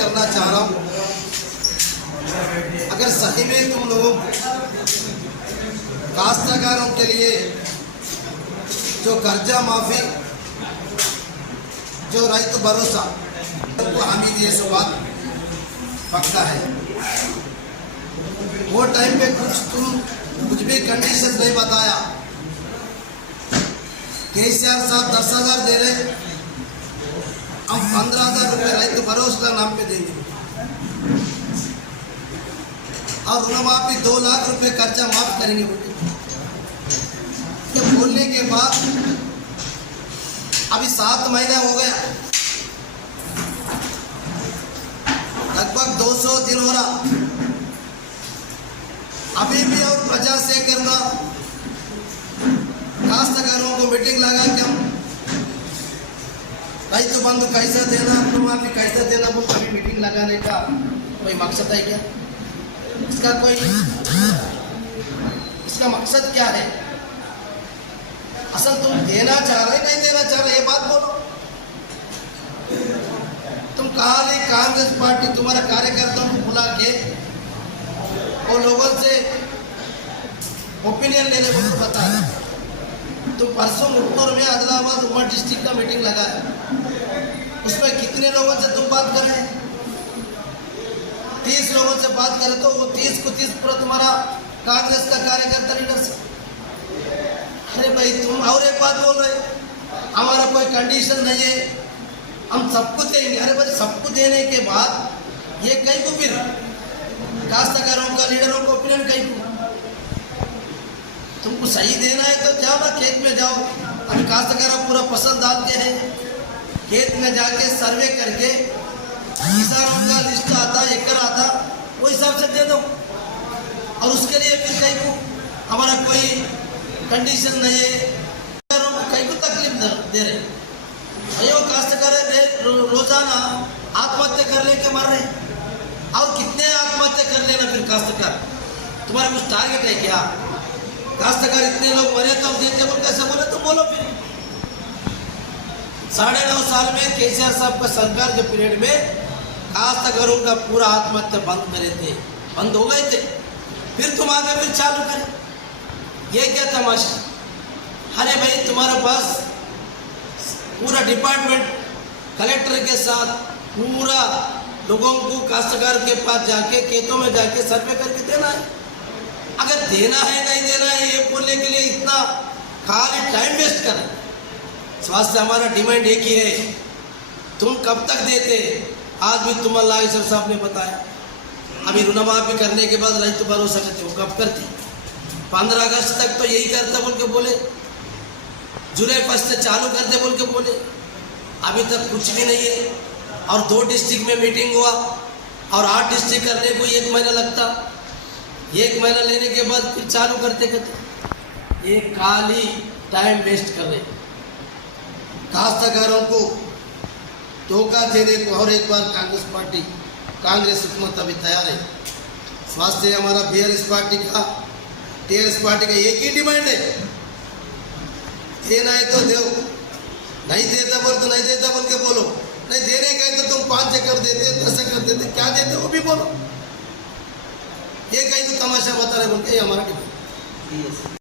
करना चाह रहा हूँ। अगर सही में तुम लोग काश्तकारों के लिए जो कर्जा माफी, जो रैतु भरोसा को हामी दिए, सो बात पक्का है। वो टाइम पे कुछ भी कंडीशन नहीं बताया। केसीआर साहब 10,000 दे रहे, हम 15,000 रुपये रैतु भरोसा नाम पे देंगे और ऋणमाफी 2 लाख रुपए कर्जा माफ करेंगे। ये बोलने के बाद अभी 7 महीना हो गया, लगभग 200 दिन हो रहा, अभी भी और प्रजा से करना काश्तकारों को मीटिंग लगा के हम रैतु बंधु कैसा देना, ऋणमाफी कैसा देना, वो कभी मीटिंग लगाने का कोई मकसद है क्या? इसका मकसद क्या है? असल तुम देना चाह रहे नहीं देना चाह रहे, ये बात बोलो। तुम खाली कांग्रेस पार्टी तुम्हारे कार्यकर्ताओं को बुला के और लोगों से ओपिनियन लेने को बता रहे। तो परसों मुक्तूर में आदिलाबाद उमर डिस्ट्रिक्ट का मीटिंग लगाया, उसमें कितने लोगों से तुम बात कर रहे हैं? 30 लोगों से बात करें तो वो 30 को 30 पूरा तुम्हारा कांग्रेस का कार्यकर्ता लीडर से। अरे भाई तुम और एक बात बोल रहे, हमारा कोई कंडीशन नहीं है, हम सबको देंगे। अरे भाई सबको देने के बाद ये कहीं को फिर काश्तकारों का लीडरों को ओपिनियन कहीं को, तुमको सही देना है तो जाओ ना, खेत में जाओ। अभी काश्तकार पूरा पसंद डालते हैं, खेत में जाके सर्वे करके किसानों का लिस्ट आता, एकड़ आता, वो हिसाब से दे दो। और उसके लिए फिर कहीं को हमारा कोई कंडीशन नहीं है, कहीं को तकलीफ दे रहे। अयो काश्तकार रोजाना आत्महत्या कर लेके मर रहे, और कितने आत्महत्या कर लेना फिर काश्तकार? तुम्हारा कुछ टारगेट है क्या? काश्तकार इतने लोग मरे तब देते बोल कैसे बोले? तो बोलो फिर। 9.5 साल में केसीआर साहब का सरकार के पीरियड में काश्तकारों का पूरा आत्महत्या बंद करे थे, बंद हो गए थे, फिर तुम आगे फिर चालू करें, ये क्या तमाशा? अरे भाई तुम्हारे पास पूरा डिपार्टमेंट कलेक्टर के साथ पूरा लोगों को काश्तकार के पास जाके खेतों में जाके सर्वे करके देना है। अगर देना है नहीं देना है ये बोलने के लिए इतना खाली टाइम वेस्ट करें। स्वास्थ्य हमारा डिमांड एक ही है, तुम कब तक देते? आज भी तुम अल्लाह साहब ने बताया, अभी ऋणमाफी करने के बाद रैतु भरोसा करते हो, कब करती? 15 अगस्त तक तो यही करते बोल के बोले, जुलाई 1 से चालू करते बोल के बोले, अभी तक कुछ भी नहीं है। और 2 डिस्ट्रिक्ट में मीटिंग हुआ और 8 डिस्ट्रिक्ट करने को 1 महीना लगता, 1 महीना लेने के बाद फिर चालू करते करते ये खाली टाइम वेस्ट कर रहे। काश्तकारों को धोखा देने को और एक बार कांग्रेस हुकूमत अभी तैयार है। स्वास्थ्य हमारा बीआरएस पार्टी का, टीआरएस पार्टी का एक ही डिमांड है, देना है तो दो, नहीं देता बोल तो नहीं देता बोल के बोलो, नहीं देने का है तो तुम 5 एकड़ देते, 10 एकड़ देते, क्या देते वो भी बोलो। ये कहीं तो तमाशा बता रहे बोल के हमारा डिमांड।